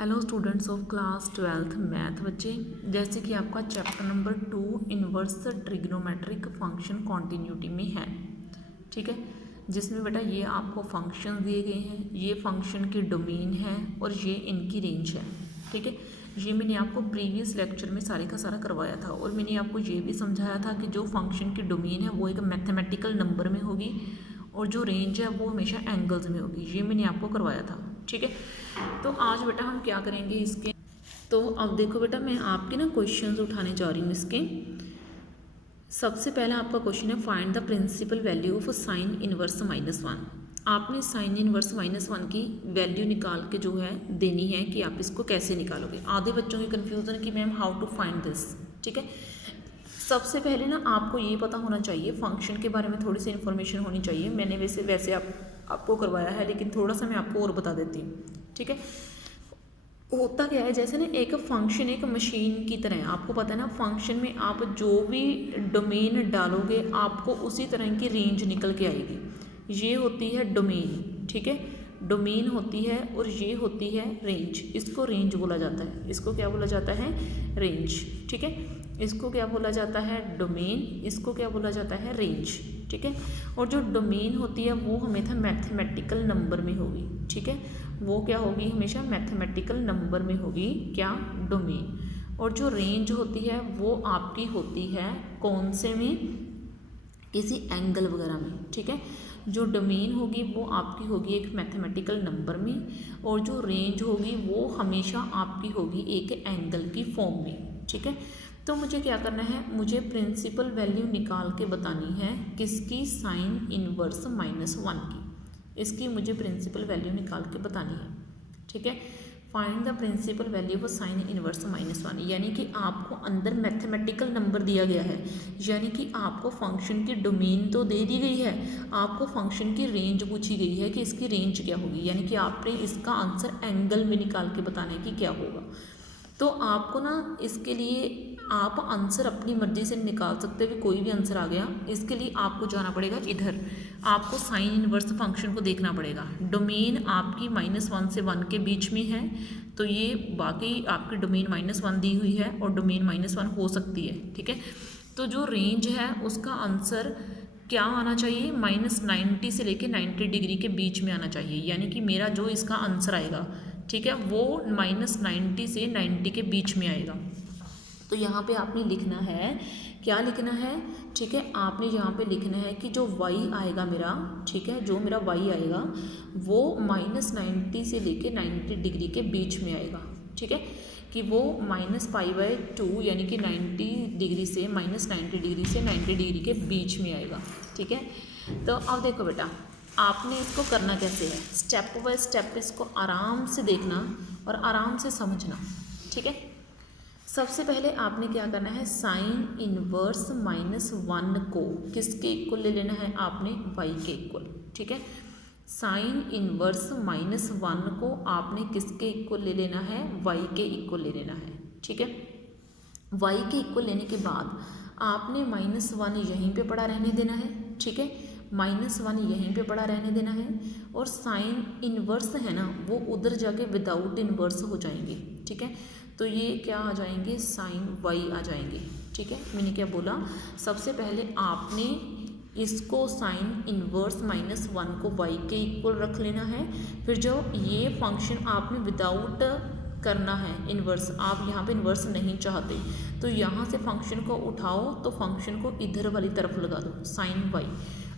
Hello students of class 12th math बच्चे, जैसे कि आपका chapter number 2 inverse trigonometric function continuity में है। ठीक है, जिसमें बेटा ये आपको फंक्शन दिए गए हैं, ये फंक्शन की डोमेन है और ये इनकी रेंज है। ठीक है, ये मैंने आपको प्रीवियस लेक्चर में सारे का सारा करवाया था और मैंने आपको ये भी समझाया था कि जो फंक्शन की डोमेन है वो एक मैथमेटिकल नंबर में होगी और जो रेंज है वो हमेशा एंगल्स में होगी। ये मैंने आपको करवाया था। ठीक है, तो आज बेटा हम क्या करेंगे इसके, तो अब देखो बेटा मैं आपके ना क्वेश्चंस उठाने जा रही हूँ इसके। सबसे पहला आपका क्वेश्चन है find the principal value of sine inverse -1। आपने साइन इनवर्स -1 की वैल्यू निकाल के जो है देनी है कि आप इसको कैसे निकालोगे। आधे बच्चों की कन्फ्यूज़न कि ma'am how to find this. ठीक है, सबसे पहले ना आपको ये पता होना चाहिए, फंक्शन के बारे में थोड़ी सी इन्फॉर्मेशन होनी चाहिए। मैंने वैसे आपको करवाया है, लेकिन थोड़ा सा मैं आपको और बता देती हूँ। ठीक है, होता क्या है, जैसे ना एक फंक्शन एक मशीन की तरह है। आपको पता है ना, फंक्शन में आप जो भी डोमेन डालोगे आपको उसी तरह की रेंज निकल के आएगी। ये होती है डोमेन। ठीक है, डोमेन होती है और ये होती है रेंज। इसको रेंज बोला जाता है। इसको क्या बोला जाता है? रेंज। ठीक है, इसको क्या बोला जाता है? डोमेन। इसको क्या बोला जाता है? रेंज। ठीक है, और जो डोमेन होती है वो हमेशा मैथमेटिकल नंबर में होगी। ठीक है, वो क्या होगी? हमेशा मैथमेटिकल नंबर में होगी। क्या? डोमेन। और जो रेंज होती है वो आपकी होती है कौन से में? किसी एंगल वगैरह में। ठीक है, जो डोमेन होगी वो आपकी होगी एक मैथमेटिकल नंबर में और जो रेंज होगी वो हमेशा आपकी होगी एक एंगल की फॉर्म में। ठीक है, तो मुझे क्या करना है, मुझे प्रिंसिपल वैल्यू निकाल के बतानी है। किसकी? साइन इनवर्स -1 की। इसकी मुझे प्रिंसिपल वैल्यू निकाल के बतानी है। ठीक है, find the principal value of sine inverse -1, यानी कि आपको अंदर मैथमेटिकल नंबर दिया गया है, यानी कि आपको फंक्शन की डोमेन तो दे दी गई है, आपको फंक्शन की रेंज पूछी गई है कि इसकी रेंज क्या होगी, यानी कि आपने इसका आंसर एंगल में निकाल के बताना है कि क्या होगा। तो आपको ना इसके लिए आप आंसर अपनी मर्जी से निकाल सकते हो, कोई भी आंसर आ गया। इसके लिए आपको जाना पड़ेगा इधर, आपको साइन इनवर्स फंक्शन को देखना पड़ेगा। डोमेन आपकी -1 से 1 के बीच में है, तो ये बाकी आपकी डोमेन -1 दी हुई है और डोमेन -1 हो सकती है। ठीक है, तो जो रेंज है उसका आंसर क्या आना चाहिए? -90 से लेके 90 डिग्री के बीच में आना चाहिए, यानी कि मेरा जो इसका आंसर आएगा, ठीक है, वो -90 से 90 के बीच में आएगा। तो यहाँ पे आपने लिखना है, क्या लिखना है? ठीक है, आपने यहाँ पे लिखना है कि जो y आएगा मेरा, ठीक है, जो मेरा y आएगा वो -90 से लेके 90 डिग्री के बीच में आएगा। ठीक है, कि वो -π/2 यानी कि 90 डिग्री से -90 डिग्री से 90 डिग्री के बीच में आएगा। ठीक है, तो अब देखो बेटा, आपने इसको करना कैसे है, स्टेप बाय स्टेप इसको आराम से देखना और आराम से समझना। ठीक है, सबसे पहले आपने क्या करना है, साइन इनवर्स -1 को किसके इक्वल ले लेना है? आपने y के इक्वल। ठीक है, साइन इनवर्स -1 को आपने किसके इक्वल ले लेना है? y के इक्वल ले लेना है। ठीक है, y के इक्वल लेने के बाद आपने -1 यहीं पे पड़ा रहने देना है। ठीक है, -1 यहीं पे पड़ा रहने देना है और साइन इनवर्स है ना वो उधर जाके विदाउट इनवर्स हो जाएंगे। ठीक है, तो ये क्या आ जाएंगे? साइन y आ जाएंगे। ठीक है, मैंने क्या बोला, सबसे पहले आपने इसको साइन इनवर्स -1 को y के इक्वल रख लेना है। फिर जो ये फंक्शन आपने विदाउट करना है इन्वर्स, आप यहाँ पे इन्वर्स नहीं चाहते तो यहाँ से फंक्शन को उठाओ तो फंक्शन को इधर वाली तरफ लगा दो, साइन y।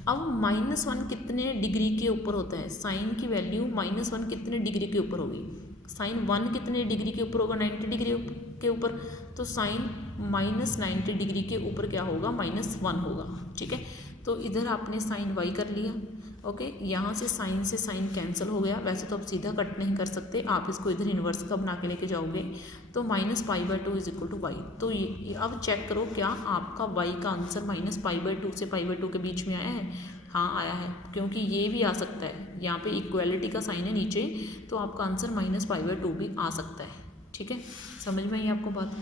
अब -1 कितने डिग्री के ऊपर होता है? साइन की वैल्यू -1 कितने डिग्री के ऊपर होगी? साइन 1 कितने डिग्री के ऊपर होगा? 90 डिग्री के ऊपर। तो साइन -90 डिग्री के ऊपर क्या होगा? -1 होगा। ठीक है, तो इधर आपने साइन y कर लिया। ओके, यहाँ से साइन कैंसिल हो गया। वैसे तो आप सीधा कट नहीं कर सकते, आप इसको इधर इन्वर्स का बना के लेके जाओगे तो -π/2 = y। तो ये अब चेक करो क्या आपका y का आंसर -π/2 से π/2 के बीच में आया है? हाँ आया है, क्योंकि ये भी आ सकता है, यहाँ पे इक्वालिटी का साइन है नीचे, तो आपका आंसर -π/2 भी आ सकता है। ठीक है, समझ में आई आपको बात?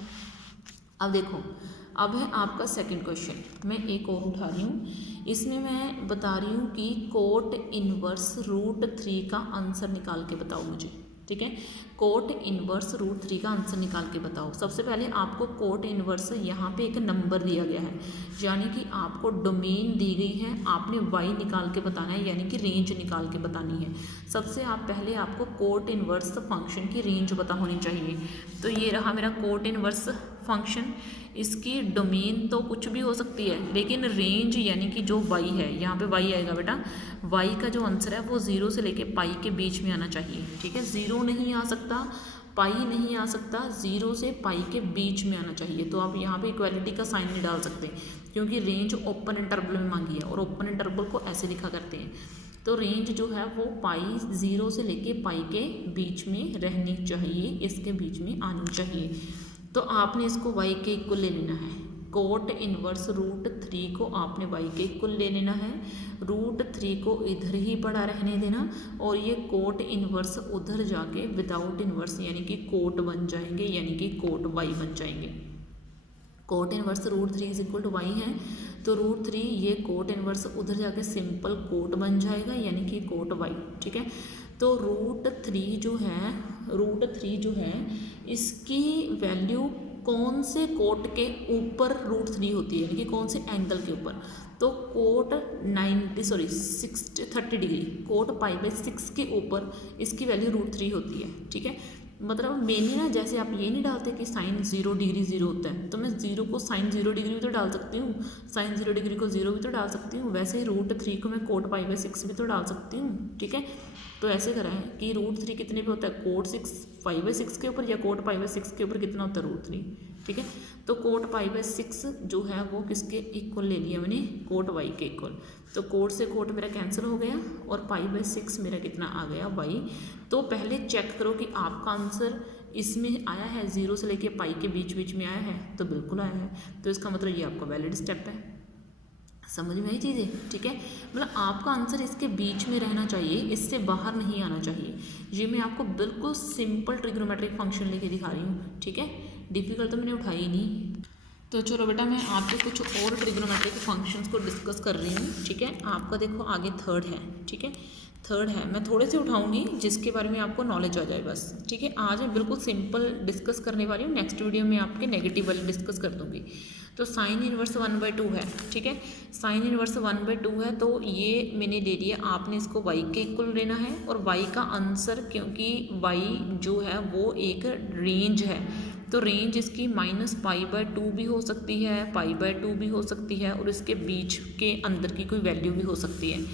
अब देखो, अब है आपका सेकंड क्वेश्चन। मैं एक और उठा रही हूँ, इसमें मैं बता रही हूँ कि कोट इनवर्स √3 का आंसर निकाल के बताओ मुझे। ठीक है। कोट इनवर्स रूट 3 का आंसर निकाल के बताओ। सबसे पहले आपको कोट इनवर्स यहाँ पे एक नंबर दिया गया है, यानी कि आपको डोमेन दी गई है, आपने वाई निकाल के बताना है, यानी कि रेंज निकाल के बतानी है। सबसे पहले आपको कोट इनवर्स फंक्शन की रेंज पता होनी चाहिए। तो ये रहा मेरा कोट इनवर्स फंक्शन। इसकी डोमेन तो कुछ भी हो सकती है, लेकिन रेंज यानी कि जो वाई है, यहाँ पे वाई आएगा बेटा, वाई का जो आंसर है वो 0 से लेके पाई के बीच में आना चाहिए। ठीक है, 0 नहीं आ सकता, पाई नहीं आ सकता, 0 से पाई के बीच में आना चाहिए। तो आप यहाँ पे इक्वालिटी का साइन नहीं डाल सकते, क्योंकि रेंज ओपन इंटरवल में मांगी है और ओपन इंटरवल को ऐसे लिखा करते हैं। तो रेंज जो है वो पाई 0 से लेके पाई के बीच में रहनी चाहिए, इसके बीच में आनी चाहिए। तो आपने इसको y के इक्वल ले लेना है। कोट इनवर्स रूट 3 को आपने y के इक्वल ले लेना है, रूट 3 को इधर ही पड़ा रहने देना, और ये कोट इनवर्स उधर जाके विदाउट इनवर्स यानी कि कोट बन जाएंगे, यानी कि कोट y बन जाएंगे। Cot inverse root 3 is equal to y है, तो रूट 3 ये कोट इनवर्स उधर जाके सिंपल कोट बन जाएगा, यानी कि कोट y। ठीक है, तो रूट 3 जो है इसकी वैल्यू कौन से कोट के ऊपर रूट 3 होती है, यानी कि कौन से एंगल के ऊपर। तो cot 30 degree, cot pi by 6 के ऊपर इसकी वैल्यू रूट 3 होती है। ठीक है, मतलब मैंने ना, जैसे आप ये नहीं डालते कि साइन 0 डिग्री 0 होता है, तो मैं 0 को साइन 0 डिग्री भी तो डाल सकती हूँ, साइन 0 डिग्री को 0 भी तो डाल सकती हूँ। वैसे ही रूट 3 को मैं कोट पाई बाई 6 भी तो डाल सकती हूँ। ठीक है, तो ऐसे करा है कि रूट 3 कितने पे होता है, कोट 6 पाई बाई 6 के ऊपर, या कोट पाई बाई 6 के ऊपर कितना होता है, रूट 3। ठीक है, तो कोट पाई बाई 6 जो है वो किसके इक्वल ले लिया मैंने, कोट वाई के इक्वल। तो कोट से कोट मेरा कैंसिल हो गया और पाई बाई 6 मेरा कितना आ गया, वाई। तो पहले चेक करो कि आपका आंसर इसमें आया है, 0 से लेके पाई के बीच में आया है, तो बिल्कुल आया है। तो इसका मतलब ये आपका वैलिड स्टेप है। समझ में आई चीज़ें। ठीक है, मतलब आपका आंसर इसके बीच में रहना चाहिए, इससे बाहर नहीं आना चाहिए। ये मैं आपको बिल्कुल सिंपल ट्रिग्नोमेट्रिक फंक्शन लेके दिखा रही हूँ। ठीक है, डिफिकल्ट तो मैंने उठाई नहीं। तो चलो बेटा, मैं आपको कुछ और ट्रिग्नोमेट्रिक फंक्शंस को डिस्कस कर रही हूँ। ठीक है, आपका देखो आगे थर्ड है। ठीक है, थर्ड है, मैं थोड़े से उठाऊंगी जिसके बारे में आपको नॉलेज आ जाए बस। ठीक है, आज मैं बिल्कुल सिंपल डिस्कस करने वाली हूँ, नेक्स्ट वीडियो में आपके नेगेटिव वाले डिस्कस कर दूंगी। तो साइन इनवर्स 1/2 है। ठीक है, साइन इनवर्स 1/2 है, तो ये मैंने ले लिया, आपने इसको y के इक्वल लेना है, और y का आंसर, क्योंकि y जो है वो एक रेंज है, तो रेंज इसकी -π/2 भी हो सकती है, π/2 भी हो सकती है, और इसके बीच के अंदर की कोई वैल्यू भी हो सकती है।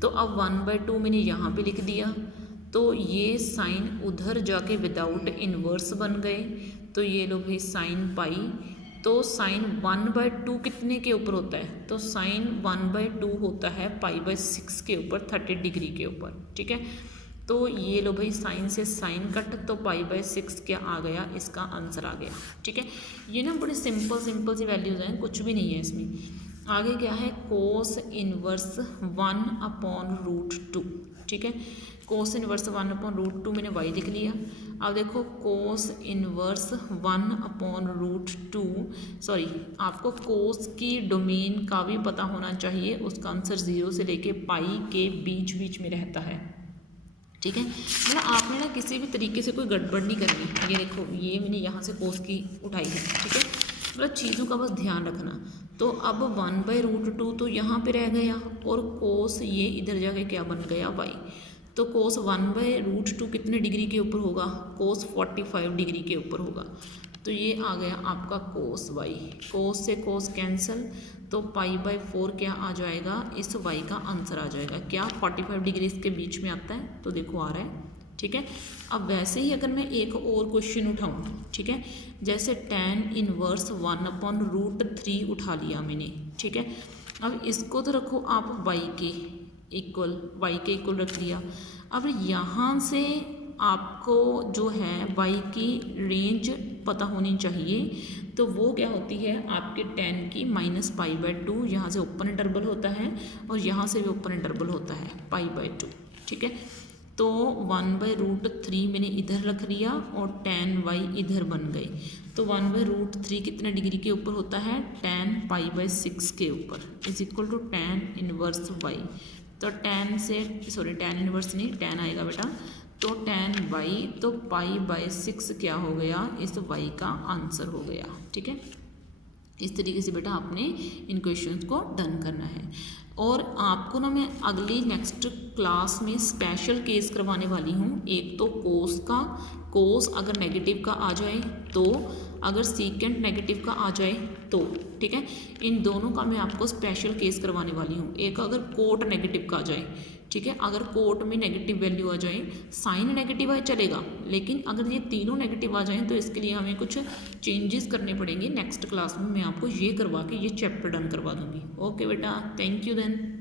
तो अब 1/2 मैंने यहाँ पे लिख दिया, तो ये साइन उधर जाके विदाउट इन्वर्स बन गए, तो ये लो भाई साइन पाई। तो साइन 1/2 कितने के ऊपर होता है, तो साइन 1/2 होता है π/6 के ऊपर, 30 डिग्री के ऊपर। ठीक है, तो ये लो भाई साइन से साइन कट, तो π/6 क्या आ गया, इसका आंसर आ गया। ठीक है, ये ना बड़ी सिंपल सी वैल्यूज़ हैं, कुछ भी नहीं है इसमें। आगे क्या है, कोस इनवर्स 1/√2। ठीक है, कोस इनवर्स 1/√2 मैंने y लिख लिया। अब देखो कोस इनवर्स 1/√2, सॉरी, आपको कोस की डोमेन का भी पता होना चाहिए, उसका आंसर 0 से लेके पाई के बीच में रहता है। ठीक है, मतलब आपने ना किसी भी तरीके से कोई गड़बड़ नहीं करनी। ये देखो, ये मैंने यहाँ से कोस की उठाई है। ठीक है, मतलब चीज़ों का बस ध्यान रखना। तो अब 1/√2 तो यहाँ पे रह गया, और कोस ये इधर जाके क्या बन गया, y। तो कोस 1/√2 कितने डिग्री के ऊपर होगा, कोस 45 डिग्री के ऊपर होगा। तो ये आ गया आपका कोस y, कोस से कोस कैंसिल, तो π/4 क्या आ जाएगा, इस y का आंसर आ जाएगा क्या, 45 डिग्री इसके बीच में आता है, तो देखो आ रहा है। ठीक है, अब वैसे ही अगर मैं एक और क्वेश्चन उठाऊँ, ठीक है, जैसे tan इनवर्स 1/√3 उठा लिया मैंने। ठीक है, अब इसको तो रखो आप y के इक्वल रख लिया। अब यहाँ से आपको जो है y की रेंज पता होनी चाहिए, तो वो क्या होती है आपके tan की -π/2, यहाँ से ओपन इंटरवल होता है और यहाँ से भी ओपन इंटरवल होता है π/2। ठीक है, तो 1/√3 मैंने इधर रख लिया और tan y इधर बन गए। तो 1/√3 कितने डिग्री के ऊपर होता है, tan π/6 के ऊपर, is equal to tan inverse y। तो tan इनवर्स नहीं, tan आएगा बेटा, तो tan वाई, तो π/6 क्या हो गया, इस y का आंसर हो गया। ठीक है, इस तरीके से बेटा आपने इन क्वेश्चंस को डन करना है। और आपको ना मैं अगली नेक्स्ट क्लास में स्पेशल केस करवाने वाली हूँ। एक तो कोस का, कोस अगर नेगेटिव का आ जाए तो, अगर सीकेंट नेगेटिव का आ जाए तो। ठीक है, इन दोनों का मैं आपको स्पेशल केस करवाने वाली हूँ। एक अगर कोट नेगेटिव का आ जाए, ठीक है, अगर कोट में नेगेटिव वैल्यू आ जाए, साइन नेगेटिव आए चलेगा, लेकिन अगर ये तीनों नेगेटिव आ जाएं तो इसके लिए हमें कुछ चेंजेस करने पड़ेंगे। नेक्स्ट क्लास में मैं आपको ये करवा के ये चैप्टर डन करवा दूँगी। ओके बेटा, थैंक यू देन।